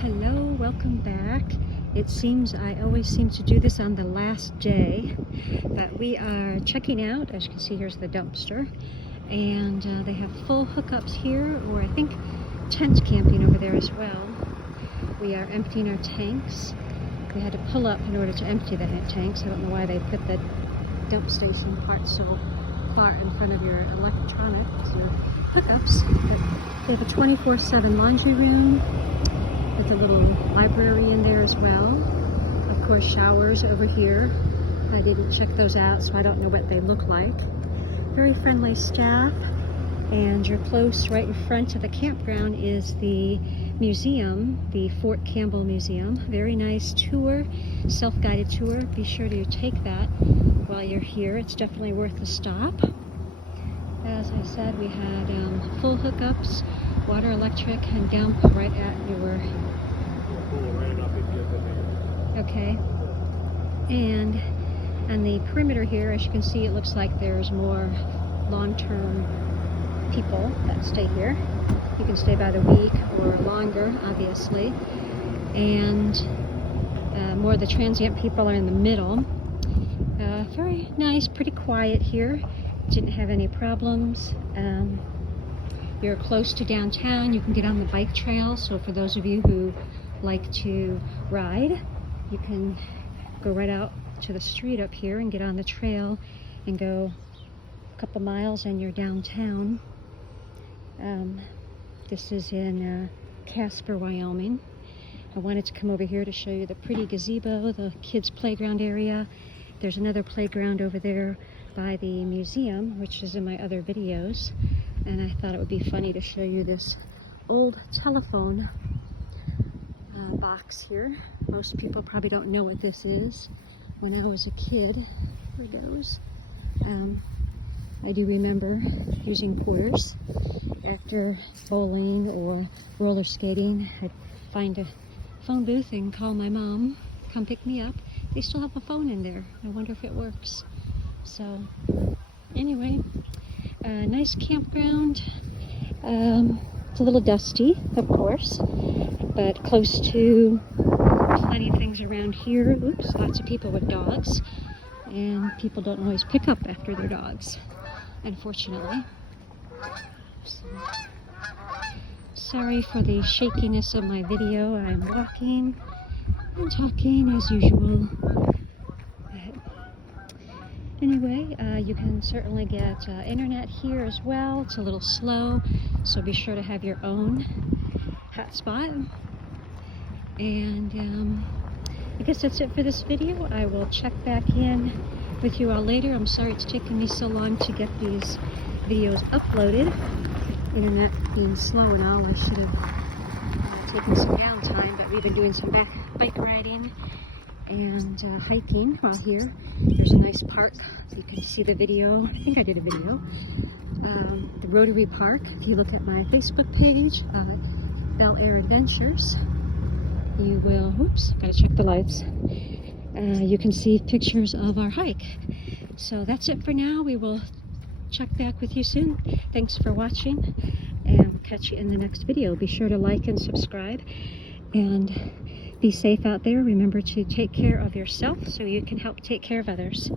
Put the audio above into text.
Hello, welcome back. It seems I always seem to do this on the last day, but we are checking out. As you can see, here's the dumpster, and they have full hookups here, or I think tent camping over there as well. We are emptying our tanks. We had to pull up in order to empty the tanks. I don't know why they put the dump station part so far in front of your electronics, your hookups. But they have a 24/7 laundry room with a little library in there as well. Of course, showers over here. I didn't check those out, so I don't know what they look like. Very friendly staff, and you're close. Right in front of the campground is the museum, the Fort Campbell Museum. Very nice tour, self-guided tour. Be sure to take that while you're here. It's definitely worth the stop. As I said, we had full hookups, water, electric, and dump right at your... Okay. And on the perimeter here, as you can see, it looks like there's more long-term people that stay here. You can stay about a week or longer, obviously. And more of the transient people are in the middle. Very nice, pretty quiet here. Didn't have any problems. You're close to downtown. You can get on the bike trail. So for those of you who like to ride, you can go right out to the street up here and get on the trail and go a couple miles and you're downtown. This is in Casper, Wyoming. I wanted to come over here to show you the pretty gazebo, the kids' playground area. There's another playground over there by the museum, which is in my other videos. And I thought it would be funny to show you this old telephone box here. Most people probably don't know what this is. When I was a kid, here it goes. I do remember using quarters after bowling or roller skating. I'd find a phone booth and call my mom, come pick me up. They still have a phone in there. I wonder if it works. So anyway, nice campground. It's a little dusty, of course, but close to plenty of things around here. Oops, lots of people with dogs, and people don't always pick up after their dogs, unfortunately. So, sorry for the shakiness of my video. I'm walking and talking as usual. Anyway, you can certainly get internet here as well. It's a little slow, so be sure to have your own hotspot. And I guess that's it for this video. I will check back in with you all later. I'm sorry it's taking me so long to get these videos uploaded. Internet being slow and all, I should have taken some downtime, but we've been doing some bike riding and hiking while here. There's a nice park. You can see the video. I think I did a video. The Rotary Park. If you look at my Facebook page, Bel Air Adventures, you will, whoops, gotta check the lights. You can see pictures of our hike. So that's it for now. We will check back with you soon. Thanks for watching, and we'll catch you in the next video. Be sure to like and subscribe, and be safe out there. Remember to take care of yourself so you can help take care of others.